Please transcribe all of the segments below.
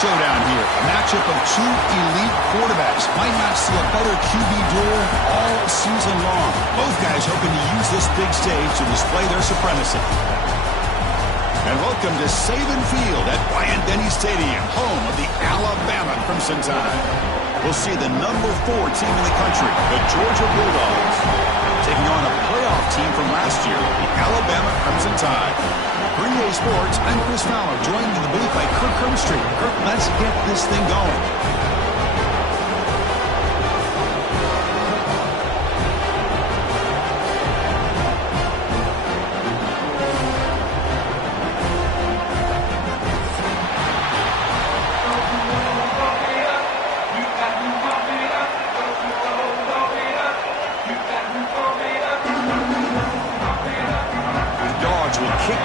showdown here. A matchup of two elite quarterbacks. Might not see a better QB duel all season long. Both guys hoping to use this big stage to display their supremacy. And welcome to Saban Field at Bryant-Denny Stadium, home of the Alabama Crimson Tide. We'll see the number 4 team in the country, the Georgia Bulldogs, taking on a playoff team from last year, the Alabama Crimson Tide. For EA Sports, I'm Chris Fowler, joined in the booth by Kirk Hermstreet. Kirk, let's get this thing going.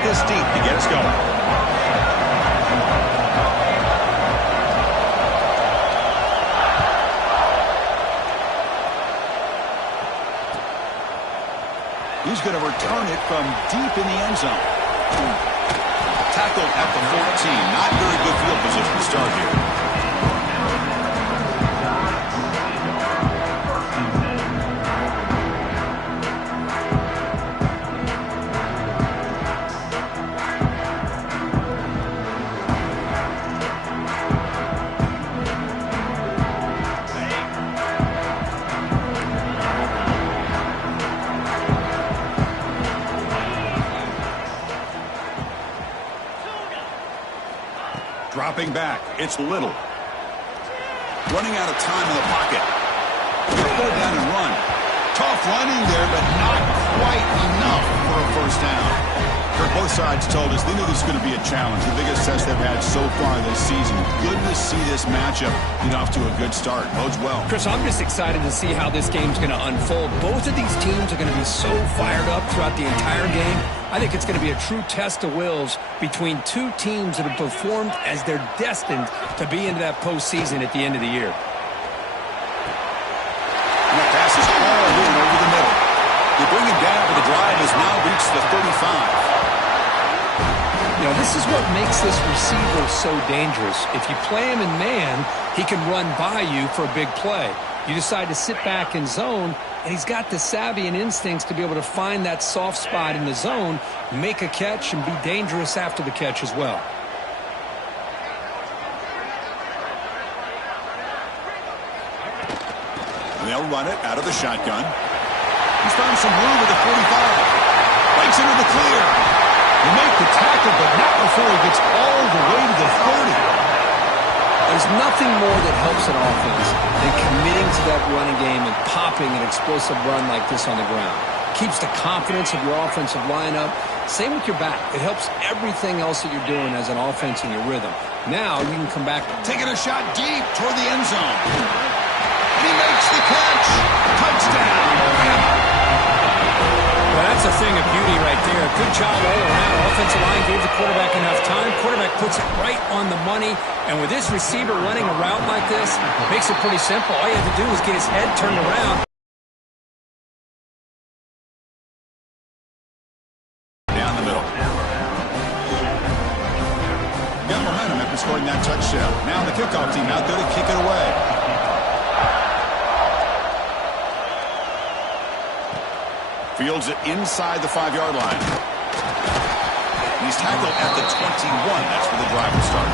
This deep to get us going. He's going to return it from deep in the end zone. Tackled at the 14. Not very good field position to start here. Dropping back, it's Little. Running out of time in the pocket. He'll go down and run. Tough running there, but not quite enough for a first down. Kirk, both sides told us they knew this was going to be a challenge. The biggest test they've had so far this season. Good to see this matchup get off to a good start. Bodes well. Chris, I'm just excited to see how this game's going to unfold. Both of these teams are going to be so fired up throughout the entire game. I think it's going to be a true test of wills between two teams that have performed as they're destined to be into that postseason at the end of the year. And that pass is hauled in over the middle. They bring him down, but the drive has now reached the 35. You know, this is what makes this receiver so dangerous. If you play him in man, he can run by you for a big play. You decide to sit back in zone, and he's got the savvy and instincts to be able to find that soft spot in the zone, make a catch, and be dangerous after the catch as well. They'll run it out of the shotgun. He's found some room at the 45. Breaks into the clear. He makes the tackle, but not before he gets all the way to the 30. There's nothing more that helps an offense than committing to that running game and popping an explosive run like this on the ground. Keeps the confidence of your offensive lineup. Same with your back. It helps everything else that you're doing as an offense in your rhythm. Now you can come back. Taking a shot deep toward the end zone. He makes the catch. Touchdown. Well, that's a thing of beauty right there. Good job all around. Offensive line gave the quarterback enough time. Quarterback puts it right on the money. And with this receiver running a route like this, it makes it pretty simple. All you have to do is get his head turned around. Down the middle. Got momentum after scoring that touchdown. Now the kickoff team out there to kick it away. Fields it inside the 5-yard line. He's tackled at the 21. That's where the drive will start.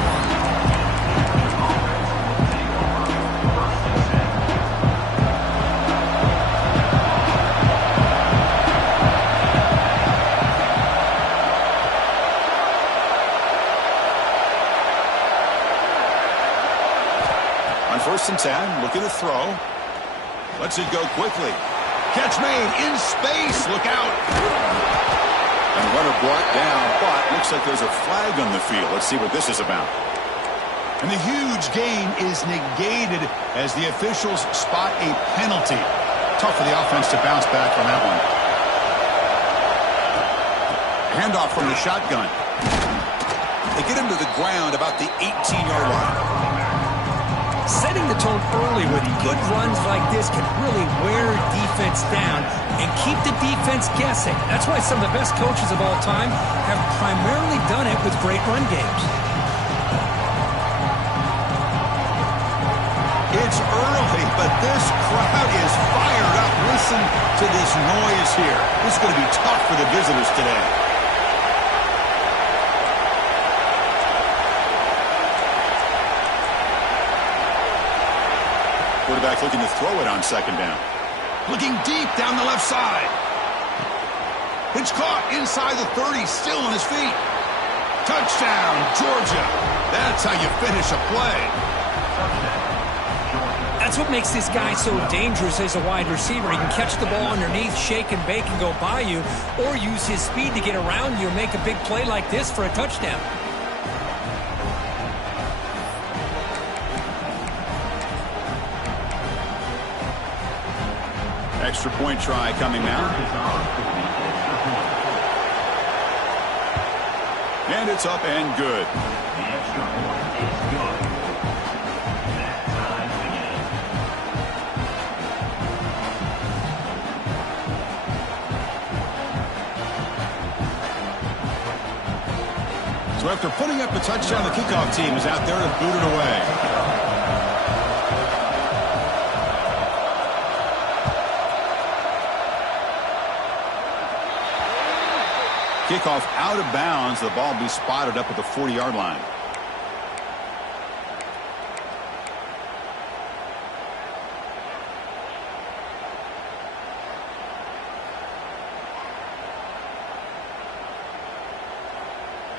On 1st and 10, looking to throw. Lets it go quickly. Catch made in space. Look out. And runner brought down, but looks like there's a flag on the field. Let's see what this is about. And the huge gain is negated as the officials spot a penalty. Tough for the offense to bounce back from that one. Handoff from the shotgun. They get him to the ground about the 18-yard line. Setting the tone early with good runs like this can really wear defense down and keep the defense guessing. That's why some of the best coaches of all time have primarily done it with great run games. It's early, but this crowd is fired up. Listen to this noise here. This is going to be tough for the visitors today. Quarterback looking to throw it on second down. Looking deep down the left side. It's caught inside the 30, still on his feet. Touchdown, Georgia. That's how you finish a play. That's what makes this guy so dangerous as a wide receiver. He can catch the ball underneath, shake and bake and go by you, or use his speed to get around you and make a big play like this for a touchdown. Extra point try coming now. And it's up and good. The extra point is good. That time begins. So after putting up a touchdown, the kickoff team is out there to boot it away. Kickoff out of bounds. The ball will be spotted up at the 40-yard line.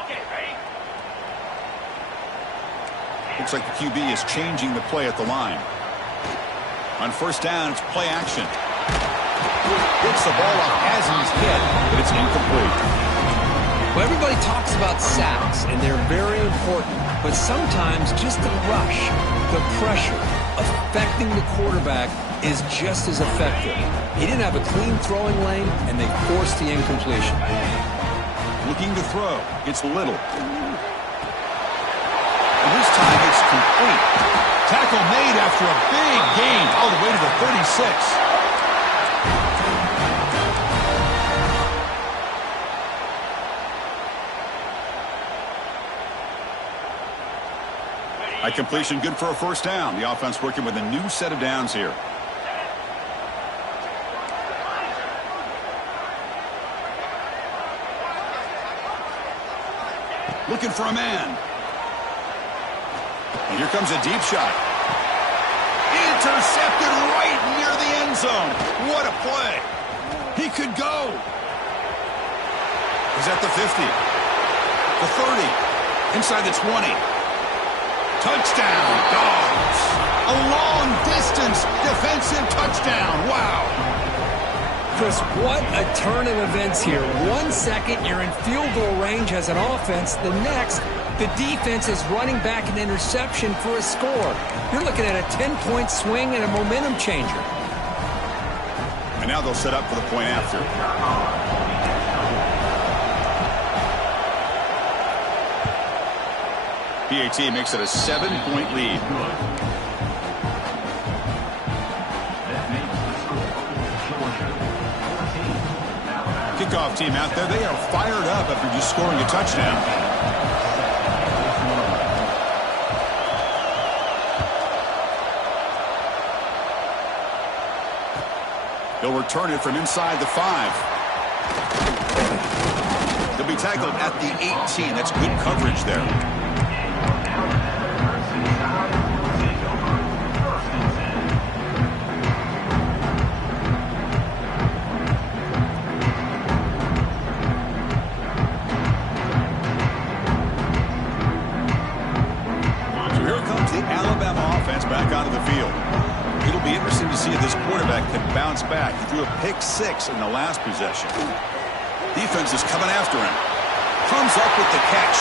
Okay, ready? Looks like the QB is changing the play at the line. On first down, it's play action. Hits the ball off as he's hit, but it's incomplete. Well, everybody talks about sacks, and they're very important. But sometimes just the rush, the pressure, affecting the quarterback is just as effective. He didn't have a clean throwing lane, and they forced the incompletion. Looking to throw. It's Little. And this time it's complete. Tackle made after a big gain all the way to the 36. A completion good for a first down. The offense working with a new set of downs here. Looking for a man. And here comes a deep shot. Intercepted right near the end zone. What a play. He could go. He's at the 50. The 30. Inside the 20. Touchdown, Dogs. A long-distance defensive touchdown. Wow. Chris, what a turn of events here. 1 second, you're in field goal range as an offense. The next, the defense is running back an interception for a score. You're looking at a 10-point swing and a momentum changer. And now they'll set up for the point after. PAT makes it a 7-point lead. Kickoff team out there. They are fired up after just scoring a touchdown. He'll return it from inside the 5. He'll be tackled at the 18. That's good coverage there. Back onto the field. It'll be interesting to see if this quarterback can bounce back. He threw a pick 6 in the last possession. Defense is coming after him. Comes up with the catch.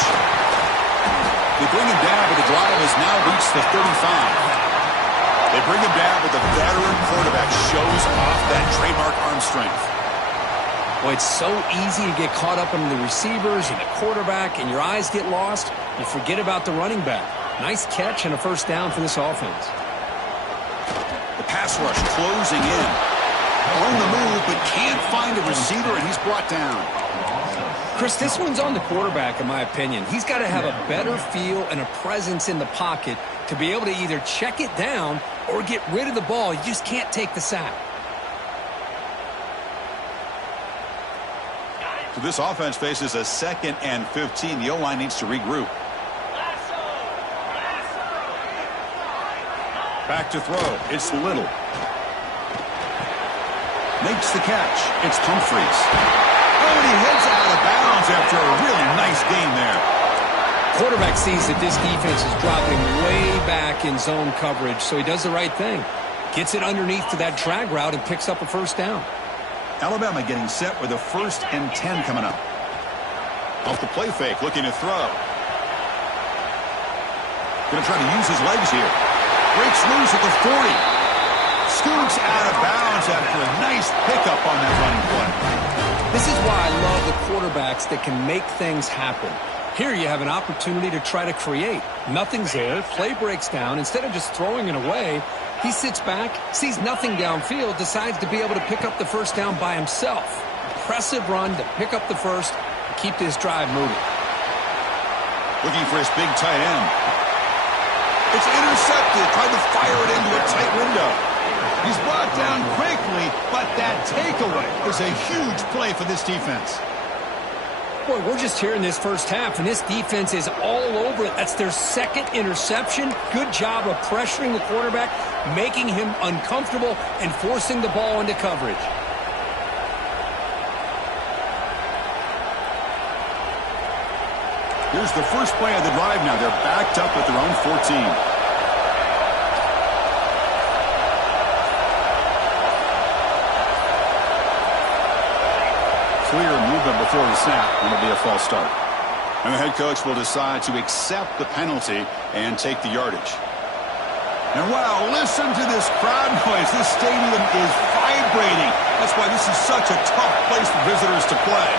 They bring him down, but the drive has now reached the 35. They bring him down, but the veteran quarterback shows off that trademark arm strength. Boy, it's so easy to get caught up in the receivers and the quarterback, and your eyes get lost. You forget about the running back. Nice catch and a first down for this offense. The pass rush closing in. On the move, but can't find a receiver, and he's brought down. Chris, this one's on the quarterback, in my opinion. He's got to have a better feel and a presence in the pocket to be able to either check it down or get rid of the ball. You just can't take the sack. So this offense faces a 2nd and 15. The O-line needs to regroup. Back to throw. It's Little. Makes the catch. It's Humphreys. Oh, and he heads out of bounds after a really nice gain there. Quarterback sees that this defense is dropping way back in zone coverage, so he does the right thing. Gets it underneath to that drag route and picks up a first down. Alabama getting set with a 1st and 10 coming up. Off the play fake, looking to throw. Going to try to use his legs here. Breaks loose at the 40. Scoots out of bounds after a nice pickup on that running play. This is why I love the quarterbacks that can make things happen. Here you have an opportunity to try to create. Nothing's there. Play breaks down. Instead of just throwing it away, he sits back, sees nothing downfield, decides to be able to pick up the first down by himself. Impressive run to pick up the first and keep this drive moving. Looking for his big tight end. It's intercepted. Tried to fire it into a tight window. He's brought down quickly, but that takeaway is a huge play for this defense. Boy, we're just here in this first half, and this defense is all over it. That's their 2nd interception. Good job of pressuring the quarterback, making him uncomfortable, and forcing the ball into coverage. Here's the first play of the drive now. They're backed up at their own 14. Clear movement before the snap, and it'll be a false start. And the head coach will decide to accept the penalty and take the yardage. And wow, listen to this crowd noise. This stadium is vibrating. That's why this is such a tough place for visitors to play.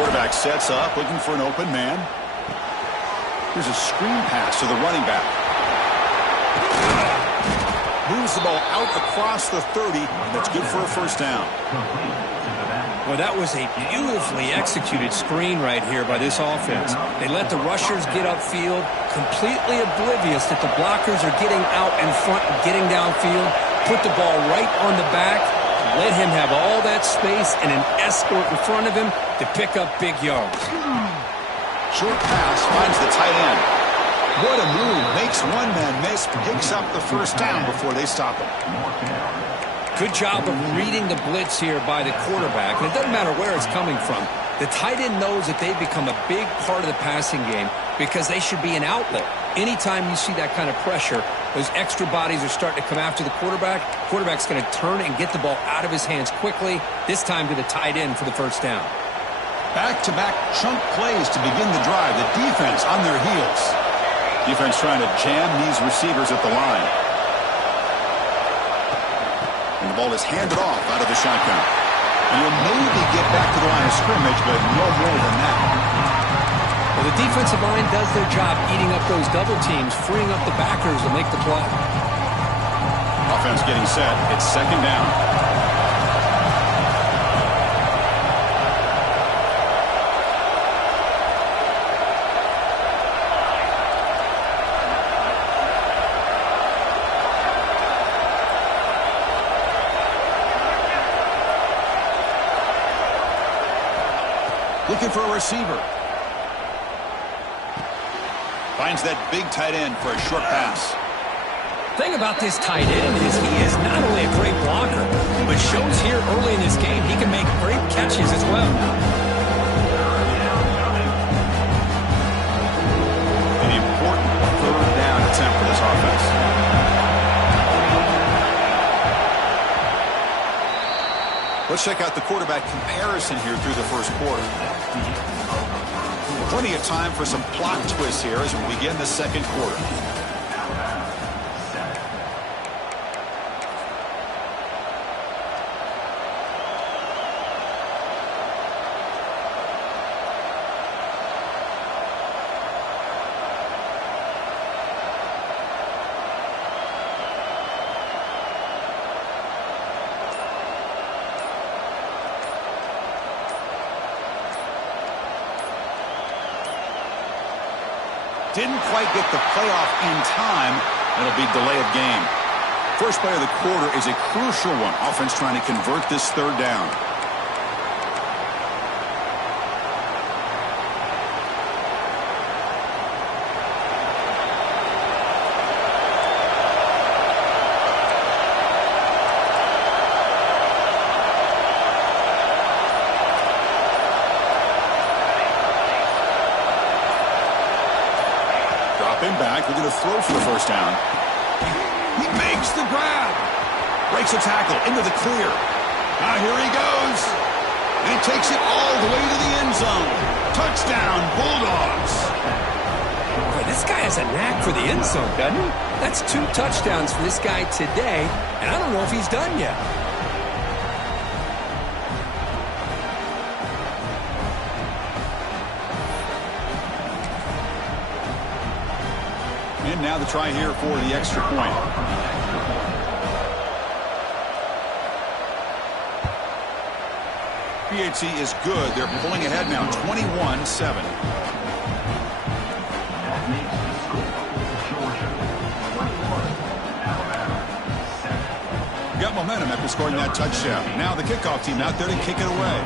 Quarterback sets up, looking for an open man. Here's a screen pass to the running back. Moves the ball out across the 30, and that's good for a first down. Well, that was a beautifully executed screen right here by this offense. They let the rushers get upfield, completely oblivious that the blockers are getting out in front and getting downfield, put the ball right on the back, let him have all that space and an escort in front of him to pick up big yards. Short pass finds the tight end. What a move. Makes one man miss, picks up the first down before they stop him. Good job of reading the blitz here by the quarterback. And it doesn't matter where it's coming from. The tight end knows that they've become a big part of the passing game because they should be an outlet. Anytime you see that kind of pressure, those extra bodies are starting to come after the quarterback. Quarterback's going to turn and get the ball out of his hands quickly, this time to the tight end for the first down. Back-to-back chunk plays to begin the drive. The defense on their heels. Defense trying to jam these receivers at the line. And the ball is handed off out of the shotgun. And he'll maybe get back to the line of scrimmage, but no more than that. Well, the defensive line does their job eating up those double teams, freeing up the backers to make the play. Offense getting set. It's 2nd down. Looking for a receiver. Finds that big tight end for a short pass. Thing about this tight end is he is not only a great blocker, but shows here early in this game he can make great catches as well. An important 3rd down attempt for this offense. Let's check out the quarterback comparison here through the first quarter. Plenty of time for some plot twists here as we begin the 2nd quarter. Didn't quite get the playoff in time. It'll be delay of game. First play of the quarter is a crucial one. Offense trying to convert this third down. Dropping back, we're going to throw for the first down. He makes the grab. Breaks a tackle into the clear. Now here he goes. And he takes it all the way to the end zone. Touchdown, Bulldogs. Boy, this guy has a knack for the end zone, doesn't he? That's 2 touchdowns for this guy today, and I don't know if he's done yet. And now the try here for the extra point. PAT is good. They're pulling ahead now, 21-7. That makes the score Georgia 21, Alabama 7. Got momentum after scoring that touchdown. Now the kickoff team out there to kick it away.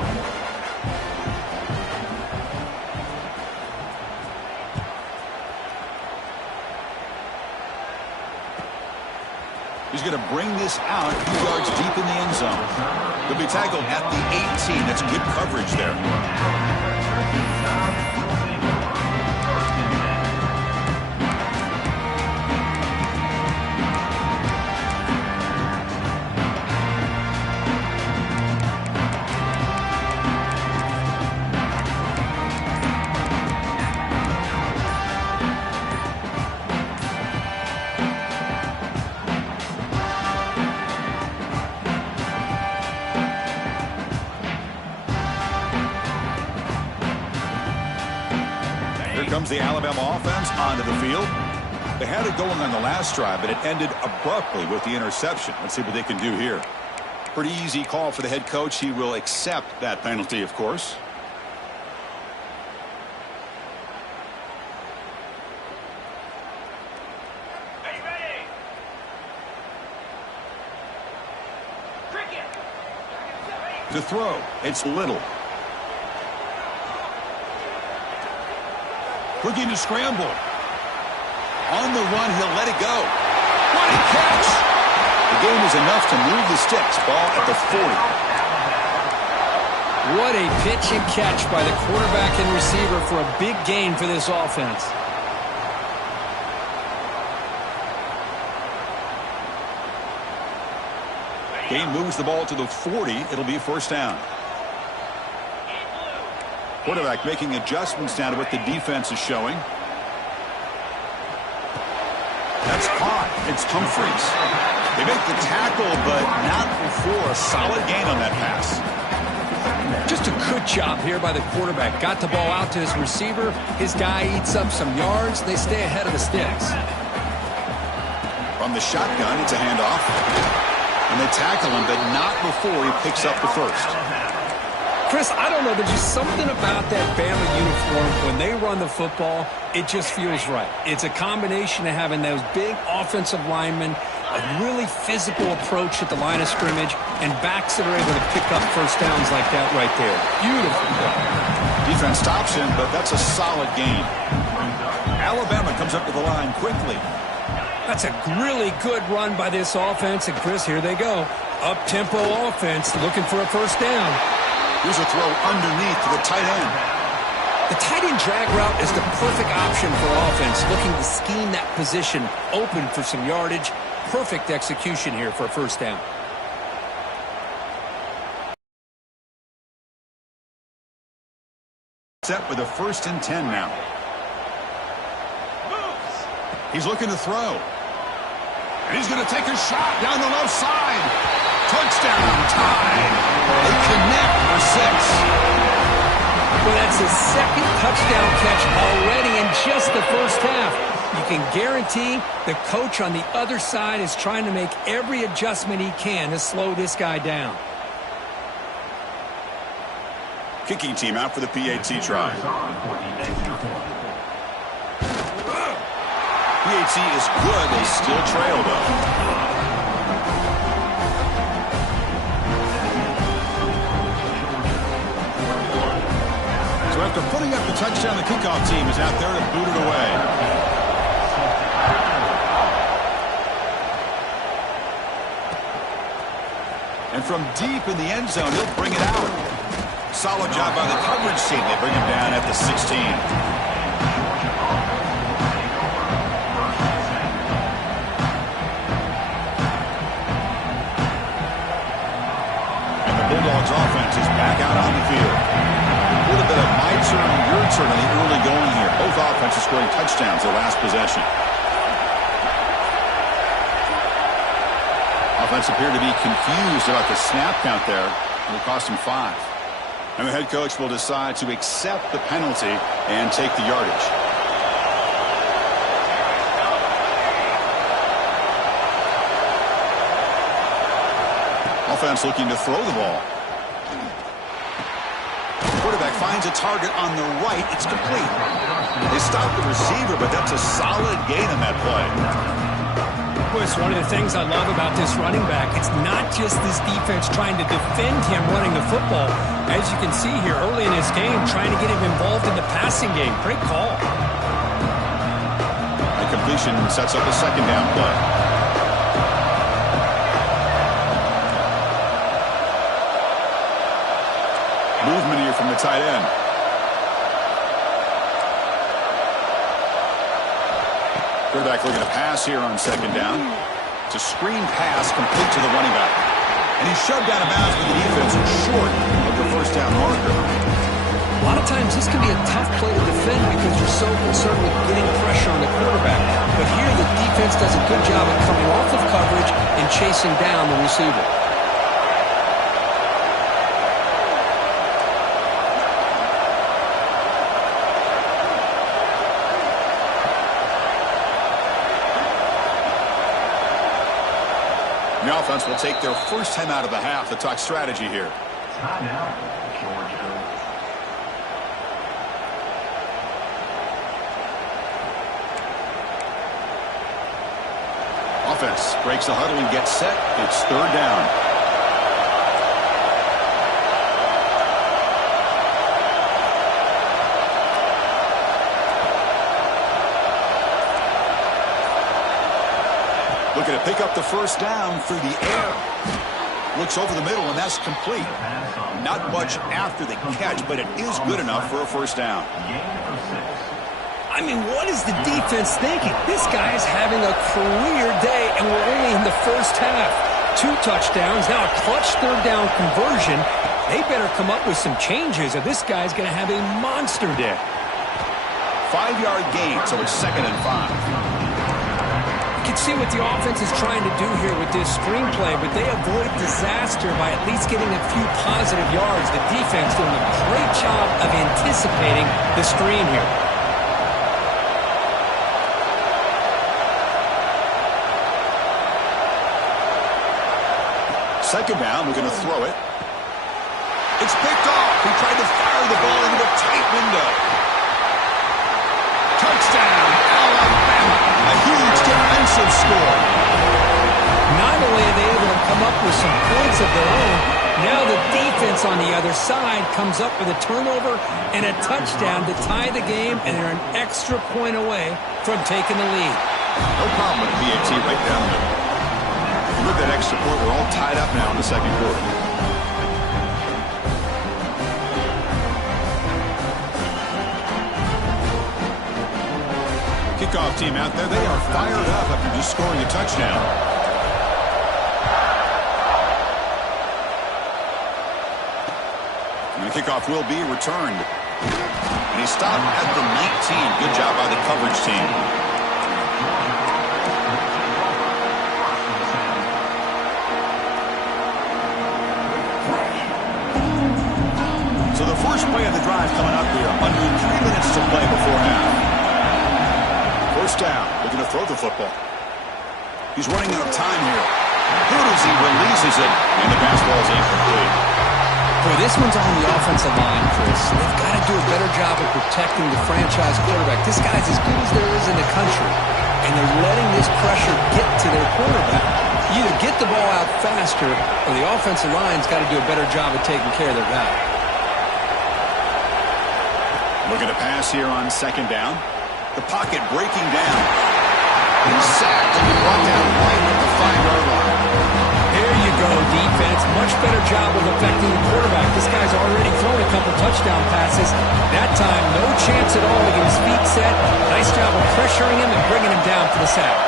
He's going to bring this out a few yards deep in the end zone. He'll be tackled at the 18. That's good coverage there. Comes the Alabama offense onto the field. They had it going on the last drive, but it ended abruptly with the interception. Let's see what they can do here. Pretty easy call for the head coach. He will accept that penalty, of course. Ready. Cricket. To throw, it's Little. Looking to scramble. On the run, he'll let it go. What a catch! The game is enough to move the sticks. Ball at the 40. What a pitch and catch by the quarterback and receiver for a big gain for this offense. Game moves the ball to the 40. It'll be first down. Quarterback making adjustments down to what the defense is showing. That's caught. It's Humphreys. They make the tackle, but not before a solid gain on that pass. Just a good job here by the quarterback. Got the ball out to his receiver. His guy eats up some yards. They stay ahead of the sticks. From the shotgun, it's a handoff. And they tackle him, but not before he picks up the first. Chris, I don't know. There's just something about that Bama uniform. When they run the football, it just feels right. It's a combination of having those big offensive linemen, a really physical approach at the line of scrimmage, and backs that are able to pick up first downs like that right there. Beautiful play. Defense stops him, but that's a solid gain. Alabama comes up to the line quickly. That's a really good run by this offense. And, Chris, here they go. Up-tempo offense looking for a first down. Here's a throw underneath to the tight end. The tight end drag route is the perfect option for offense, looking to scheme that position open for some yardage. Perfect execution here for a first down. Set with a 1st and 10 now. He's looking to throw. And he's going to take a shot down the left side. Touchdown, tied. They connect for 6. Well, that's his second touchdown catch already in just the first half. You can guarantee the coach on the other side is trying to make every adjustment he can to slow this guy down. Kicking team out for the PAT try. PAT is good. They still trail, though. So after putting up the touchdown, the kickoff team is out there to boot it away. And from deep in the end zone, he'll bring it out. Solid job by the coverage team. They bring him down at the 16. And the Bulldogs offense is back out on the field. A little bit of my turn, your turn in the early going here. Both offenses scoring touchdowns their last possession. Offense appeared to be confused about the snap count there. It'll cost him 5. And the head coach will decide to accept the penalty and take the yardage. Offense looking to throw the ball. Quarterback finds a target on the right. It's complete. They stop the receiver, but that's a solid gain on that play. It's one of the things I love about this running back. It's not just this defense trying to defend him running the football. As you can see here early in his game, trying to get him involved in the passing game. Great call. The completion sets up a second down play. Movement here from the tight end. Quarterback looking to pass here on second down. It's a screen pass complete to the running back. And he's shoved out of bounds with the defense short of the first down marker. A lot of times this can be a tough play to defend because you're so concerned with getting pressure on the quarterback. But here the defense does a good job of coming off of coverage and chasing down the receiver. The offense will take their first time out of the half to talk strategy here. Timeout, Georgia. Offense breaks the huddle and gets set. It's third down. Looking to pick up the first down through the air. Looks over the middle, and that's complete. Not much after the catch, but it is good enough for a first down. I mean, what is the defense thinking? This guy is having a career day, and we're only in the first half. 2 touchdowns, now a clutch third down conversion. They better come up with some changes, or this guy's going to have a monster day. 5-yard gain, so it's 2nd and 5. You can see what the offense is trying to do here with this screenplay, but they avoid disaster by at least getting a few positive yards. The defense doing a great job of anticipating the screen here. Second down, we're going to throw it. It's picked off. He tried to fire the ball into a tight window. Touchdown, Alabama. A huge defensive score. Not only are they able to come up with some points of their own, now the defense on the other side comes up with a turnover and a touchdown to tie the game, and they're an extra point away from taking the lead. No problem with the PAT right down the middle. With that extra point, we're all tied up now in the second quarter. Kickoff team out there, they are fired up after just scoring a touchdown. And the kickoff will be returned. And he stopped at the 19. Good job by the coverage team. So the first play of the drive coming up here. Under 3 minutes to play before half. First down, looking to throw the football. He's running out of time here. Good as he releases it, and the pass ball is incomplete. Boy, this one's on the offensive line, Chris. They've got to do a better job of protecting the franchise quarterback. This guy's as good as there is in the country. and they're letting this pressure get to their quarterback. You either get the ball out faster, or the offensive line's got to do a better job of taking care of their guy. Looking to pass here on second down. The pocket breaking down. He's sacked and brought down right at the 5-yard line. There you go, defense. Much better job of affecting the quarterback. This guy's already thrown a couple touchdown passes. That time, no chance at all to get his feet set. Nice job of pressuring him and bringing him down for the sack.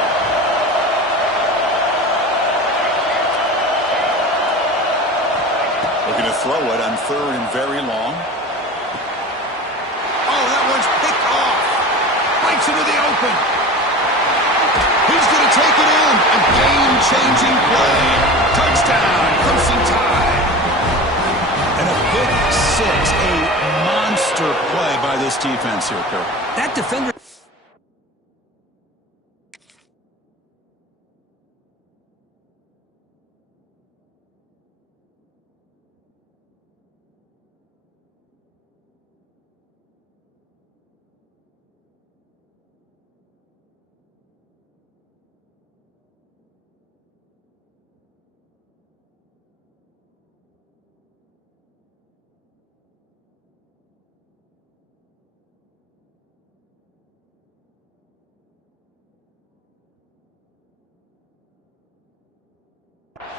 Looking to throw it on third and very long. Oh, that one's picked off. Bites into the open. He's going to take it in. A game-changing play. Touchdown, Crimson Tide. And a pick six. A monster play by this defense here, Kirk. That defender...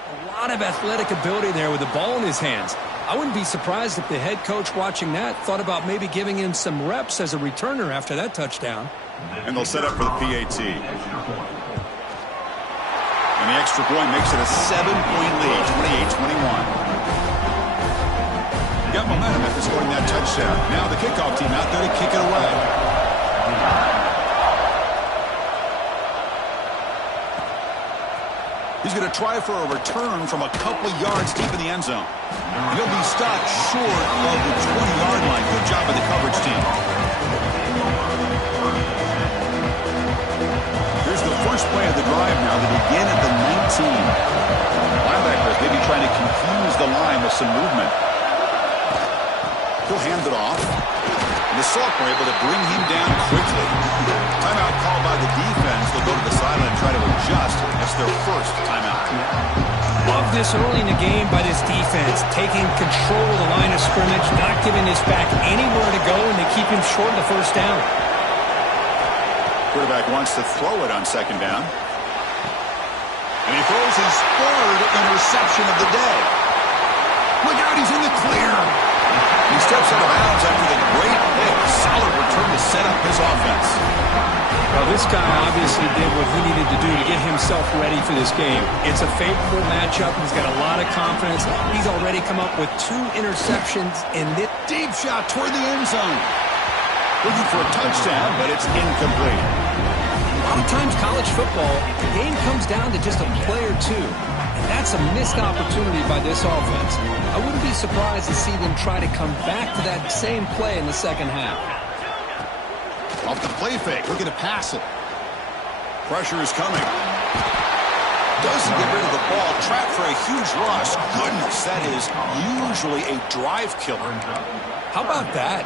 A lot of athletic ability there with the ball in his hands. I wouldn't be surprised if the head coach watching that thought about maybe giving him some reps as a returner after that touchdown. And they'll set up for the PAT. And the extra point makes it a 7-point lead, 28-21. Got momentum after scoring that touchdown. Now the kickoff team out there to kick it away. He's going to try for a return from a couple yards deep in the end zone. And he'll be stopped short of the 20-yard line. Good job by the coverage team. Here's the first play of the drive now. They begin at the 19. Linebackers maybe trying to confuse the line with some movement. He'll hand it off. And the Salk were able to bring him down quickly. Timeout called by the defense. They'll go to the sideline and try to adjust. That's their first timeout. Love this early in the game by this defense. Taking control of the line of scrimmage, not giving this back anywhere to go, and they keep him short of the first down. Quarterback wants to throw it on second down. And he throws his third interception of the day. Look out, he's in the clear. He steps out of bounds after the great hit. Solid return to set up his offense. Well, this guy obviously did what he needed to do to get himself ready for this game. It's a favorable matchup. He's got a lot of confidence. He's already come up with 2 interceptions in this Deep shot toward the end zone. Looking for a touchdown, but it's incomplete. A lot of times college football, the game comes down to just a play or two. And that's a missed opportunity by this offense. I wouldn't be surprised to see them try to come back to that same play in the second half. Off the play fake, looking to pass it. Pressure is coming. Doesn't get rid of the ball, trapped for a huge loss. Goodness, that is usually a drive killer. How about that?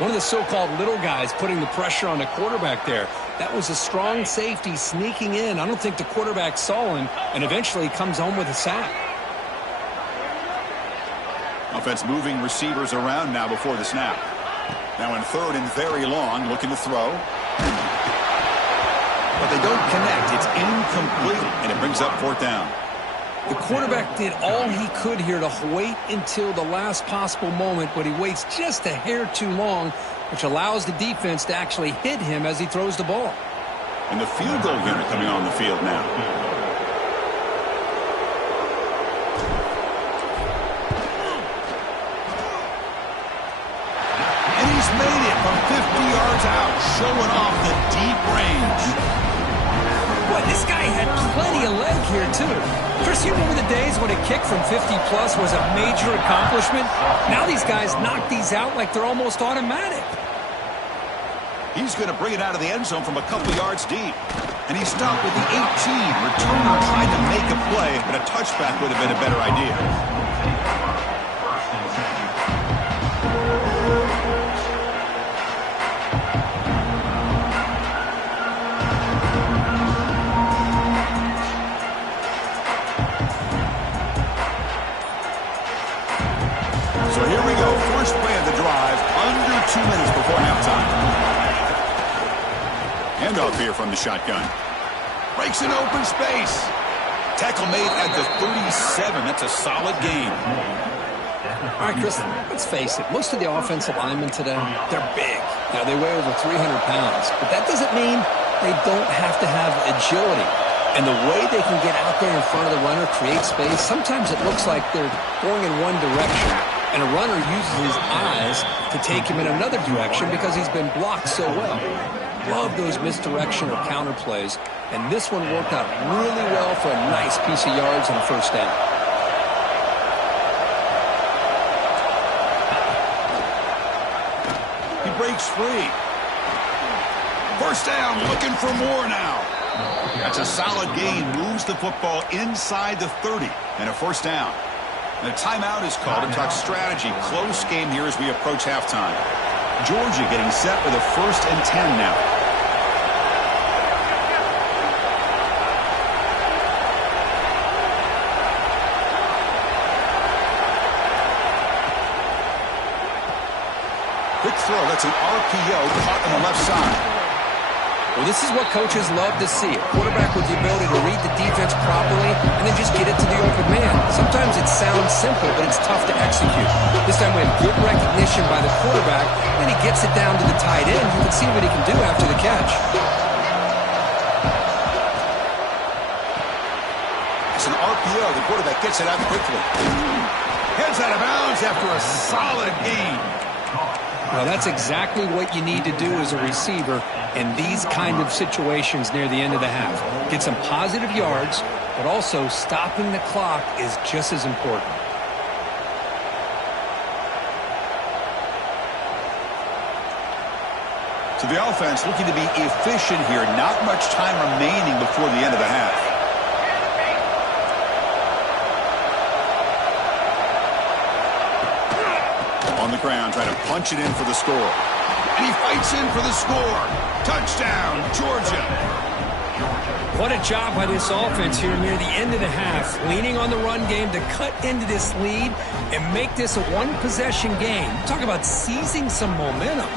One of the so-called little guys putting the pressure on the quarterback there. That was a strong safety sneaking in. I don't think the quarterback saw him, and eventually comes home with a sack. Offense moving receivers around now before the snap. Now in third and very long, looking to throw. But they don't connect. It's incomplete, and it brings up fourth down. The quarterback did all he could here to wait until the last possible moment, but he waits just a hair too long, which allows the defense to actually hit him as he throws the ball. And the field goal unit coming on the field now. And he's made it from 50 yards out, showing off the deep range. Boy, this guy had plenty of leg here, too. Chris, you remember the days when a kick from 50-plus was a major accomplishment? Now these guys knock these out like they're almost automatic. He's going to bring it out of the end zone from a couple yards deep. And he stopped with the 18. Returner tried to make a play, but a touchback would have been a better idea. 2 minutes before halftime. Handoff here from the shotgun. Breaks an open space. Tackle made at the 37. That's a solid gain. All right, Chris, let's face it. Most of the offensive linemen today, they're big. They weigh over 300 pounds. But that doesn't mean they don't have to have agility. And the way they can get out there in front of the runner, create space, sometimes it looks like they're going in one direction. And a runner uses his eyes to take him in another direction because he's been blocked so well. Love those misdirection or counter plays. And this one worked out really well for a nice piece of yards on a first down. He breaks free. First down, looking for more now. That's a solid gain. Moves the football inside the 30 and a first down. And a timeout is called to talk strategy. Close game here as we approach halftime. Georgia getting set for the 1st and 10 now. Quick throw. That's an RPO caught on the left side. Well, this is what coaches love to see. A quarterback with the ability to read the defense properly and then just get it to the open man. Sometimes it sounds simple, but it's tough to execute. This time we have good recognition by the quarterback, and he gets it down to the tight end. You can see what he can do after the catch. It's an RPO. The quarterback gets it out quickly. Heads out of bounds after a solid gain. Well, that's exactly what you need to do as a receiver in these kind of situations near the end of the half. Get some positive yards, but also stopping the clock is just as important. So the offense looking to be efficient here. Not much time remaining before the end of the half. On the ground, trying to punch it in for the score. And he fights in for the score. Touchdown, Georgia. What a job by this offense here near the end of the half. Leaning on the run game to cut into this lead and make this a one-possession game. Talk about seizing some momentum.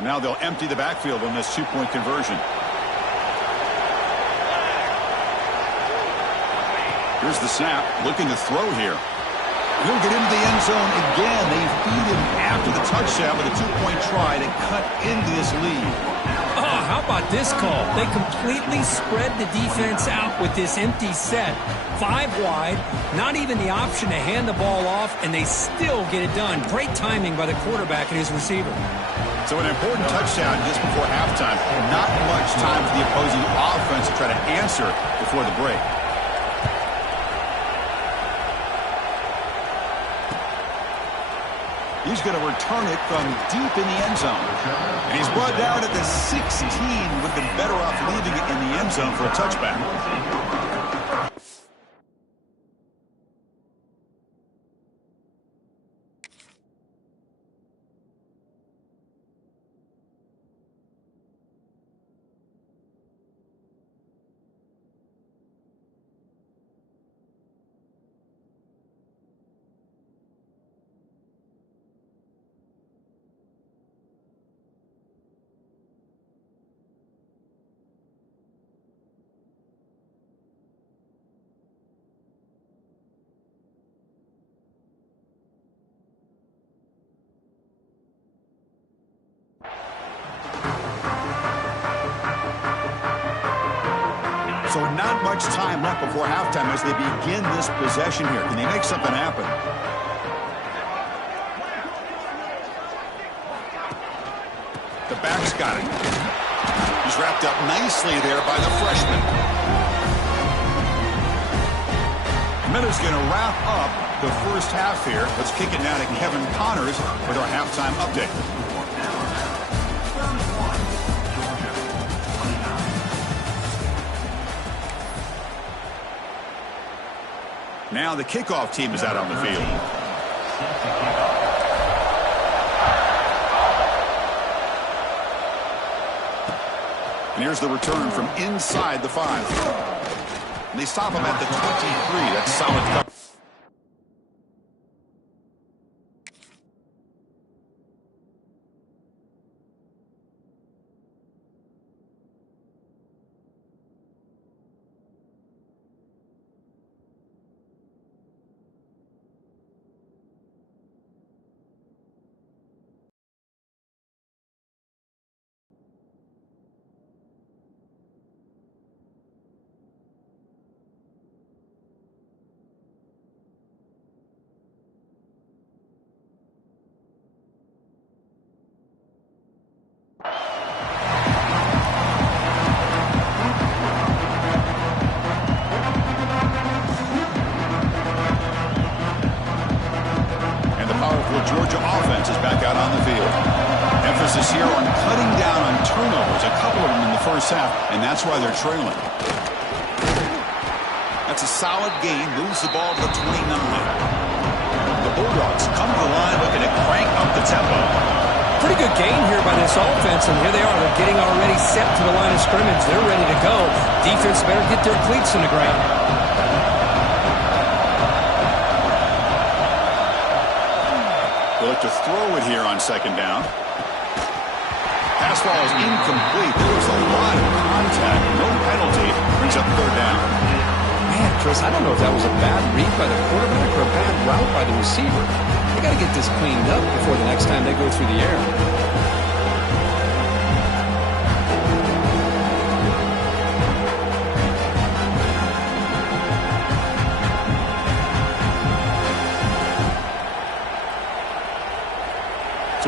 Now they'll empty the backfield on this two-point conversion. Here's the snap, looking to throw here. He'll get into the end zone again. They feed him after the touchdown with a two-point try to cut into this lead. Oh, how about this call? They completely spread the defense out with this empty set. 5 wide, not even the option to hand the ball off, and they still get it done. Great timing by the quarterback and his receiver. So an important touchdown just before halftime. Not much time for the opposing offense to try to answer before the break. He's going to return it from deep in the end zone. And he's brought down at the 16. Would have been better off leaving it in the end zone for a touchback. So not much time left before halftime as they begin this possession here. Can they make something happen? The back's got it. He's wrapped up nicely there by the freshman. Miller's going to wrap up the first half here. Let's kick it now to Kevin Connors with our halftime update. Now the kickoff team is out on the field. Sets the kickoff. And here's the return from inside the 5. And they stop him at the 23. That's solid cover. Georgia offense is back out on the field. Emphasis here on cutting down on turnovers, a couple of them in the first half, and that's why they're trailing. That's a solid gain, moves the ball to the 29. The Bulldogs come to the line looking to crank up the tempo. Pretty good gain here by this offense, and here they are. They're getting already set to the line of scrimmage. They're ready to go. Defense better get their cleats in the ground. They'll look to throw it here on second down. Pass ball is incomplete. There was a lot of contact. No penalty. Brings up third down. Man, Chris, I don't know if that was a bad read by the quarterback or a bad route by the receiver. They got to get this cleaned up before the next time they go through the air.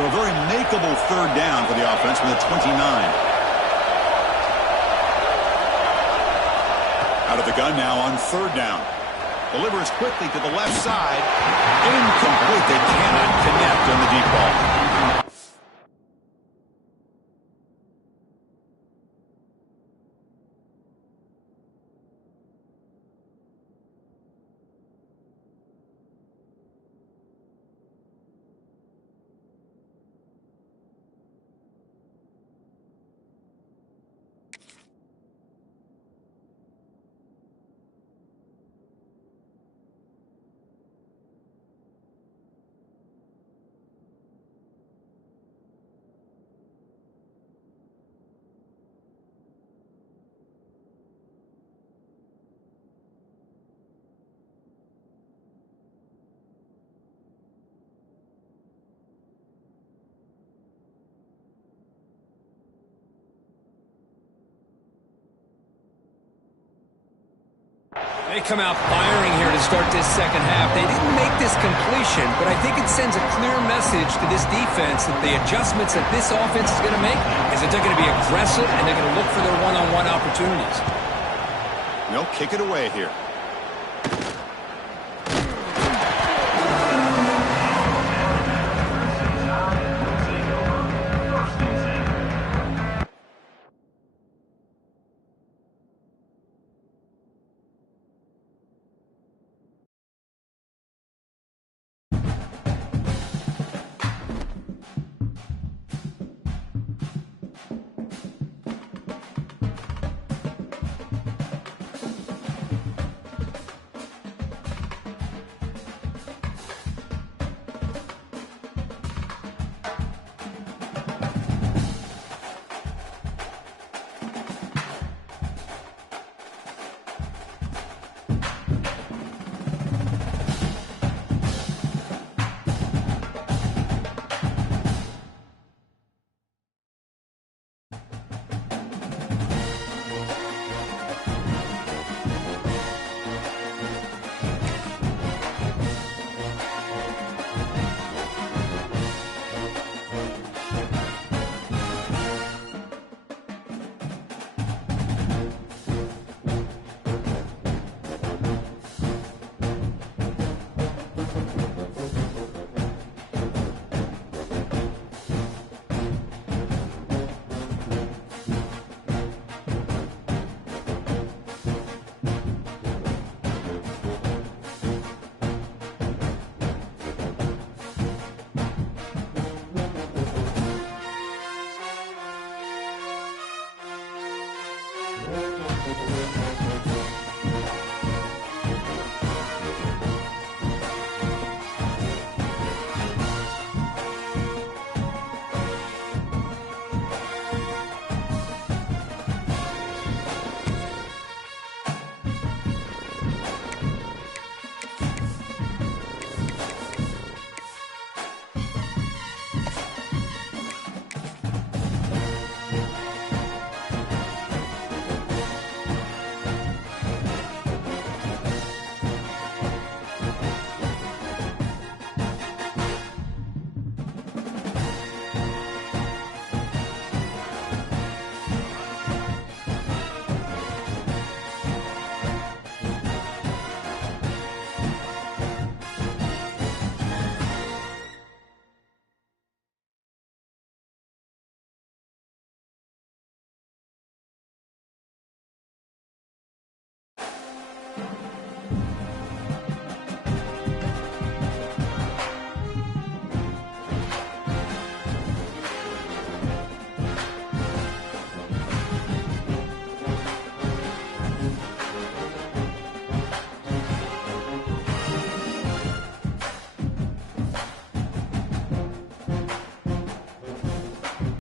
So a very makeable third down for the offense from the 29. Out of the gun now on third down. Delivers quickly to the left side. Incomplete. They cannot connect on the deep ball. They come out firing here to start this second half. They didn't make this completion, but I think it sends a clear message to this defense that the adjustments that this offense is going to make is that they're going to be aggressive and they're going to look for their one-on-one opportunities. They'll kick it away here.